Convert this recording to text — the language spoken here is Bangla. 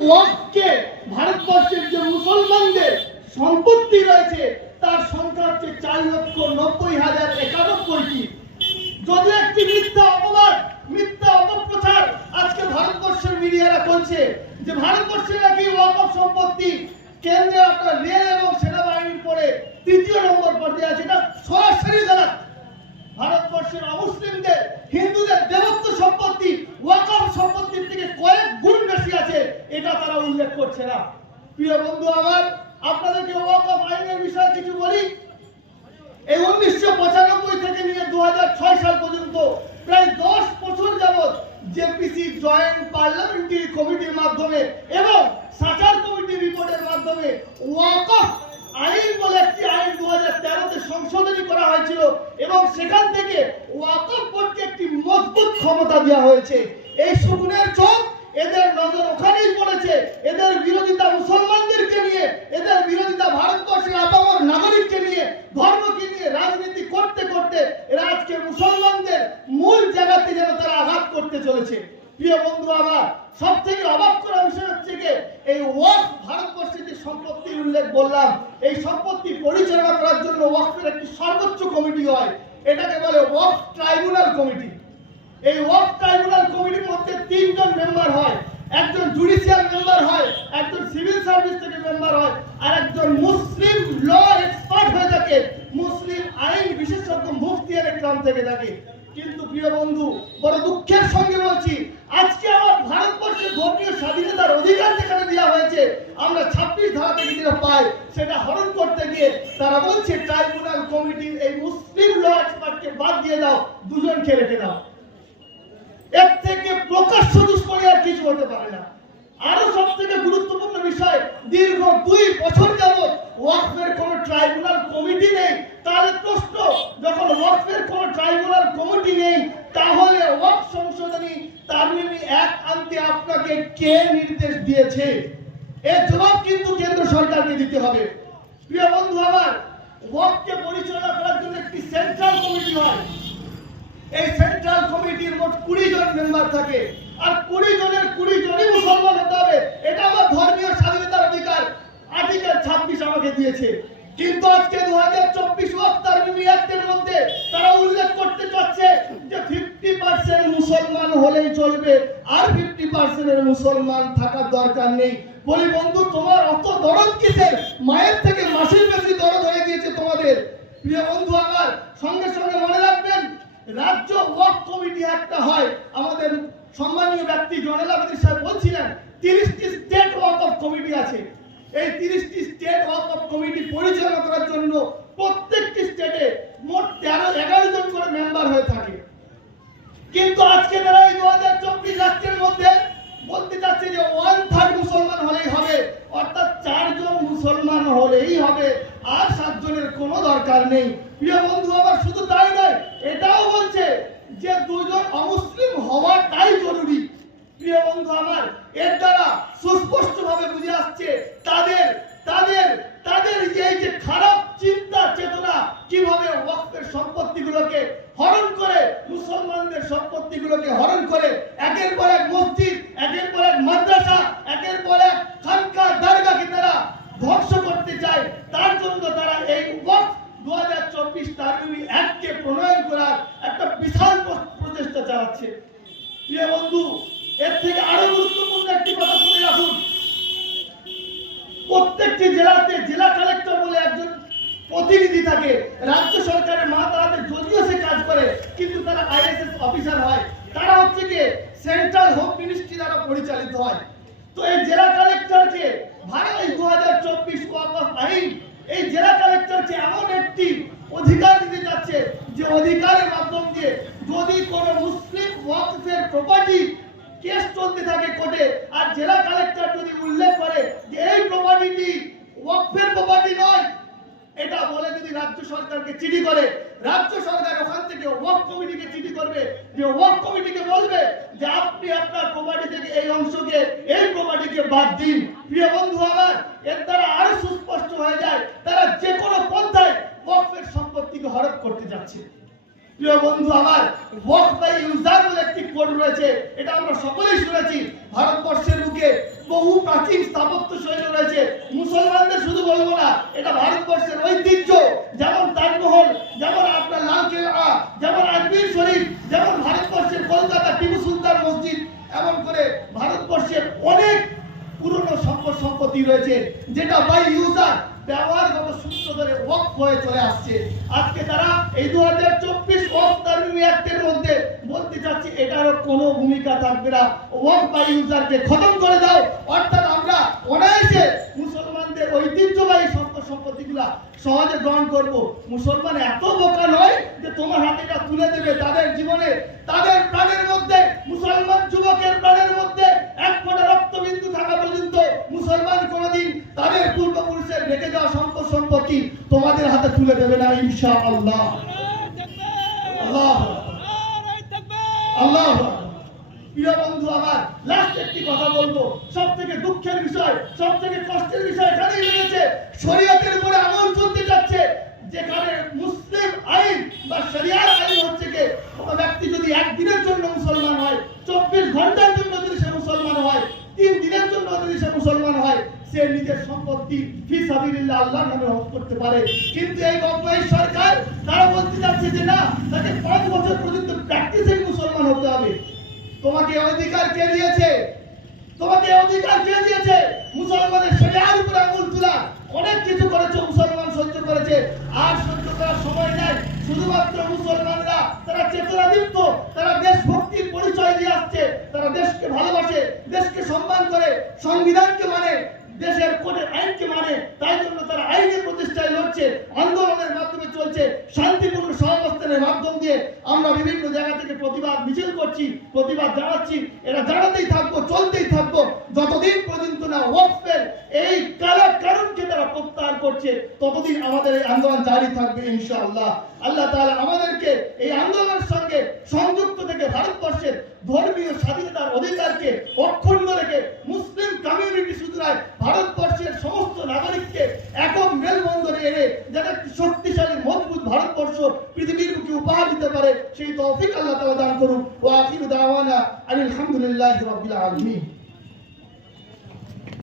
ওয়াককে ভারতবর্ষের যে মুসলমানদের সম্পত্তি রয়েছে, তার সংখ্যা হচ্ছে চার লক্ষ নব্বই হাজার একানব্বইটি। যদি একটি মিথ্যা অপবাদ, মিথ্যা অপপ্রচার আজকে ভারতবর্ষের মিডিয়ারা করছে, যে ভারতবর্ষের নাকি ওয়াকফ সম্পত্তি কেন্দ্রে আপনার রেল এবং সেনাবাহিনীর পরে তৃতীয় নম্বর পর্যায়ে আছে, এটা সরাসরি গালাত। ভারতবর্ষের অমুসলিমদের, হিন্দুদের দেবত্ব সম্পত্তি, ওয়াকফ সম্পত্তির থেকে কয়েক গুণ বেশি আছে এটা তারা উল্লেখ করছে না। প্রিয় বন্ধু আমার আপনাদেরকে ওয়াকফ আইনের বিষয়ে কিছু বলি? এই উনিশশো পঁচানব্বই থেকে নিয়ে দু সাল পর্যন্ত প্রায় দশ বছর যাবৎ জেপিসি জয়েন্ট পার্লামেন্টারি কমিটির মাধ্যমে এবং সাচার কমিটির রিপোর্টের মাধ্যমে ওয়াকফ আইন বলে একটি আইন দু হাজার তেরোতে সংশোধনী করা হয়েছিল এবং সেখান থেকে ওয়াকফ বোর্ডকে একটি মজবুত ক্ষমতা দেওয়া হয়েছে। এই সুগুনের চোখ, এদের নজর ওখানেই পড়েছে এদের বিরোধিতা মুসলমানদেরকে নিয়ে, এদের বিরোধিতা ভারতবর্ষের আপামর নাগরিককে নিয়ে, ধর্মকে নিয়ে রাজনীতি করতে করতে এরা আজকে মুসলমানদের মূল জায়গাতে যেন তারা আঘাত করতে চলেছে। প্রিয় বন্ধু, আমার সব থেকে অবাক করা বিষয় হচ্ছে যে এই ওয়াকফ ভারতবর্ষের যে সম্পত্তির উল্লেখ বললাম, এই সম্পত্তি পরিচালনা করার জন্য ওয়াকফের একটি সর্বোচ্চ কমিটি হয়। এটাকে বলে ওয়াকফ ট্রাইব্যুনাল কমিটি। এই ওয়াকফ ট্রাইব্যুনাল কমিটির মধ্যে তিনজন মেম্বার হয়। একজন জুডিশিয়াল মেম্বার হয়, একজন সিভিল সার্ভিস থেকে মেম্বার হয়, আর একজন মুসলিম ল এক্সপার্ট হয়ে থাকে। মুসলিম আইন বিশেষজ্ঞ মুফতিয়ার একরাম থেকে থাকে। কিন্তু প্রিয় বন্ধু, বড় দুঃখের সঙ্গে বলছি, আজকে আমার ভারতবর্ষের ধর্মীয় স্বাধীনতার অধিকার যেখানে দেওয়া হয়েছে, আমরা ছাব্বিশ ধারা থেকে যেটা পাই, সেটা হরণ করতে গিয়ে তারা বলছে ট্রাইব্যুনাল কমিটির এই মুসলিম ল এক্সপার্টকে বাদ দিয়ে দাও দুজনকে রেখে দাও এর থেকে প্রকাশ্য দুষ্কর্ম আর কিছু হতে পারে না আরও সব থেকে গুরুত্বপূর্ণ বিষয় দীর্ঘ দুই বছর যাবত ওয়াকফের কোন ট্রাইব্যুনাল কমিটি নেই তাহলে প্রশ্ন যখন ওয়াকফের কোন ট্রাইব্যুনাল কমিটি নেই তাহলে ওয়াকফ সংশোধনী তারমিমি এক আনতে আপনাকে কে নির্দেশ দিয়েছে? এর জবাব কিন্তু কেন্দ্র সরকারকে দিতে হবে। প্রিয় বন্ধু, আমার ওয়াকফকে পরিচালনা করার জন্য একটি সেন্ট্রাল কমিটি হয়। এই সেন্ট্রাল কমিটির মোট কুড়ি জন মেম্বার থাকে। আর কুড়ি জনের কুড়ি জনই মুসলমান হতে হবে। এটা আমার ধর্মীয় স্বাধীনতার অধিকার। আর্টিকেল ছাব্বিশ আমাকে দিয়েছে। কিন্তু আজকে দু হাজার চব্বিশ ওয়াক্তার মধ্যে তারা উল্লেখ করতে চাচ্ছে যে ফিফটি পার্সেন্ট মুসলমান হলেই চলবে। আর ফিফটি পার্সেন্টের মুসলমান থাকার দরকার নেই। বলি বন্ধু, তোমার অত দরদ কিসের? মায়ের থেকে মাসির বেশি দরদ হয়ে গিয়েছে তোমাদের। প্রিয় বন্ধু আমার সঙ্গে সঙ্গে মনে রাখবেন, রাজ্য ওয়াক কমিটি একটা হয়। আমাদের সম্মানীয় ব্যক্তি জনেল আবেদিন সাহেব বলছিলেন, তিরিশটি স্টেট ওয়াক অফ কমিটি আছে। এই তিরিশটি স্টেট ওয়াক অফ কমিটি পরিচালনা করার জন্য প্রত্যেকটি স্টেটে মোট তেরো এগারো জন করে মেম্বার হয়ে থাকে কিন্তু আজকে তারা এই দু হাজার চব্বিশ রাষ্ট্রের মধ্যে বলতে চাচ্ছে যে ওয়ান থার্ড মুসলমান হলেই হবে অর্থাৎ চারজন মুসলমান হলেই হবে। আর সাতজনের কোনো দরকার নেই। প্রিয় বন্ধু, আমার শুধু তাই নয়, এটাও বলছে যে দুজন অমুসলিম হওয়াটাই জরুরি। প্রিয় বন্ধু, আমার এর দ্বারা সুস্পষ্ট ভাবে বুঝে আসছে তাদের তাদের তাদের এই যে খারাপ চিন্তা চেতনা কীভাবে ওয়াকফের সম্পত্তিগুলোকে হরণ করে মুসলমানদের সম্পত্তিগুলোকে হরণ করে একের পর এক মসজিদ একের পর এক মাদ্রাসা একের পর এক খানকা দরগাকে তারা ধ্বংস করতে চায় তার জন্য তারা এই ওয়াকফ দু হাজার চব্বিশ তারুণী অ্যাক্টকে প্রণয়ন করার একটা বিশাল প্র- প্রচেষ্টা চালাচ্ছে প্রিয় বন্ধু এর থেকে আরও গুরুত্বপূর্ণ একটি কথা শুনে রাখুন প্রত্যেকটি জেলাতে জেলা কালেক্টর বলে একজন প্রতিনিধি থাকে। রাজ্য সরকারের মা তাদের যদিও সে কাজ করে, কিন্তু তারা আইএসএস অফিসার হয়। তারা হচ্ছে কি? সেন্ট্রাল হোম মিনিস্ট্রি দ্বারা পরিচালিত হয়। তো এই জেলা কালেক্টরকে, ভারত দু হাজার চব্বিশ আইন, এই জেলা কালেক্টরকে এমন একটি অধিকার দিতে যাচ্ছে যে অধিকারের মাধ্যম দিয়ে যদি কোনো মুসলিম ওয়াকফের প্রপার্টি কেস চলতে থাকে কোর্টে, আর জেলা কালেক্টর যদি উল্লেখ করে যে এই প্রপার্টিটি ওয়াকফের প্রপার্টি নয় এটা বলে যদি রাজ্য সরকারকে চিঠি করে রাজ্য সরকার ওখান থেকে ওয়াক কমিটিকে চিঠি করবে যে ওয়ার্ক কমিটিকে বলবে যে আপনি আপনার প্রপার্টি থেকে এই অংশকে, এই প্রপার্টিকে বাদ দিন। প্রিয় বন্ধু আমার, এর দ্বারা আরও সুস্পষ্ট হয়ে যায়, তারা যে কোনো পন্থায় ওয়াকফের সম্পত্তিকে হরপ করতে যাচ্ছে। প্রিয় বন্ধু আমার, ওয়াক বাই ইউজার বলে রয়েছে, এটা আমরা সকলেই শুনেছি। ভারতবর্ষের বুকে বহু প্রাচীন স্থাপত্য শৈলী রয়েছে। মুসলমানদের শুধু বলব না, এটা ভারতবর্ষের ঐতিহ্য। যেমন তাজমহল, যেমন আপনার লাল কেল্লা, যেমন আজমির শরীফ, যেমন ভারতবর্ষের কলকাতা টিপু সুলতান মসজিদ, এমন করে ভারতবর্ষের অনেক পুরনো সম্পদ সম্পত্তি রয়েছে, যেটা বাই ইউজার ব্যবহারগত সূত্র ধরে ওয়াক হয়ে চলে আসছে। আজকে তারা এই দু হাজার চব্বিশ ওয়াক তারমিমি চাচ্ছি এটারও কোনো ভূমিকা থাকবে না। ওয়াক বাই ইউজারকে খতম করে দাও। অর্থাৎ আমরা অনায়াসে মুসলমানদের ঐতিহ্যবাহী সম্পদ সম্পত্তিগুলা সহজে গ্রহণ করব। মুসলমান এত বোকা নয় যে তোমার হাতে এটা তুলে দেবে। তাদের জীবনে, তাদের প্রাণের মধ্যে, মুসলমান যুবকের প্রাণের মধ্যে এক ফোঁটা রক্তবিন্দু থাকা পর্যন্ত মুসলমান কোনোদিন তাদের পূর্বপুরুষের রেখে যাওয়া সম্পদ সম্পত্তি তোমাদের হাতে তুলে দেবে না ইনশা আল্লাহ আল্লাহ। আল্লাহ প্রিয় বন্ধু, আমার লাস্ট একটি কথা বলব। সব থেকে দুঃখের বিষয় সব থেকে কষ্টের বিষয় এখানেই রয়েছে। শরীয়তের উপরে আমল চলতে যাচ্ছে। যেখানে মুসলিম আইন বা শরিয়ার আইন হচ্ছে কি, কোনো ব্যক্তি যদি একদিনের জন্য মুসলমান হয়, চব্বিশ ঘণ্টার জন্য যদি সে মুসলমান হয়, তিন দিনের জন্য যদি সে মুসলমান হয়, সে নিজের সম্পত্তি ফি সাবিলিল্লাহ আল্লাহর নামে হক করতে পারে। কিন্তু এই বর্তমান সরকার তারা বলতে যাচ্ছে যে না, তাকে পাঁচ বছর পর্যন্ত প্র্যাকটিসিং হতে হবে। তোমাকে অধিকার কে দিয়েছে? তোমাকে অধিকার কে দিয়েছে? মুসলমানের শরিয়ার উপর আঙুল তোলা। অনেক কিছু করেছে, মুসলমান সহ্য করেছে। আর সহ্য করার সময় নাই। শুধুমাত্র মুসলমানরা, তারা চেতনাদীপ্ত, তারা দেশভক্তির পরিচয় দিয়ে আসছে। তারা দেশকে ভালোবাসে, দেশকে সম্মান করে, সংবিধানকে মানে দেশের কোর্টের আইনকে মানে। তাই জন্য তারা আইনের প্রতিষ্ঠায় লড়ছে, আন্দোলনের মাধ্যমে চলছে শান্তিপূর্ণ সহাবস্থানের মাধ্যম দিয়ে আমরা বিভিন্ন জায়গা থেকে প্রতিবাদ মিছিল করছি, প্রতিবাদ জানাচ্ছি এটা জানাতেই থাকব, চলতেই থাকব, যতদিন পর্যন্ত না ওয়াকফের এই কালা কারণকে তারা প্রত্যাহার করছে, ততদিন আমাদের এই আন্দোলন জারি থাকবে ইনশাআল্লাহ। আল্লাহ তাআলা আমাদেরকে এই আন্দোলনের সঙ্গে সংযুক্ত থেকে ভারতবর্ষের ধর্মীয় স্বাধীনতার অধিকারকে অক্ষুণ্ণ রেখে মুসলিম কমিউনিটি নয় ভারতবর্ষের উপহার দিতে পারে সেই তৌফিক আল্লাহ তাআলা দান করুন ওয়া আখিরু দাওয়ানা আলহামদুলিল্লাহি রাব্বিল আলামিন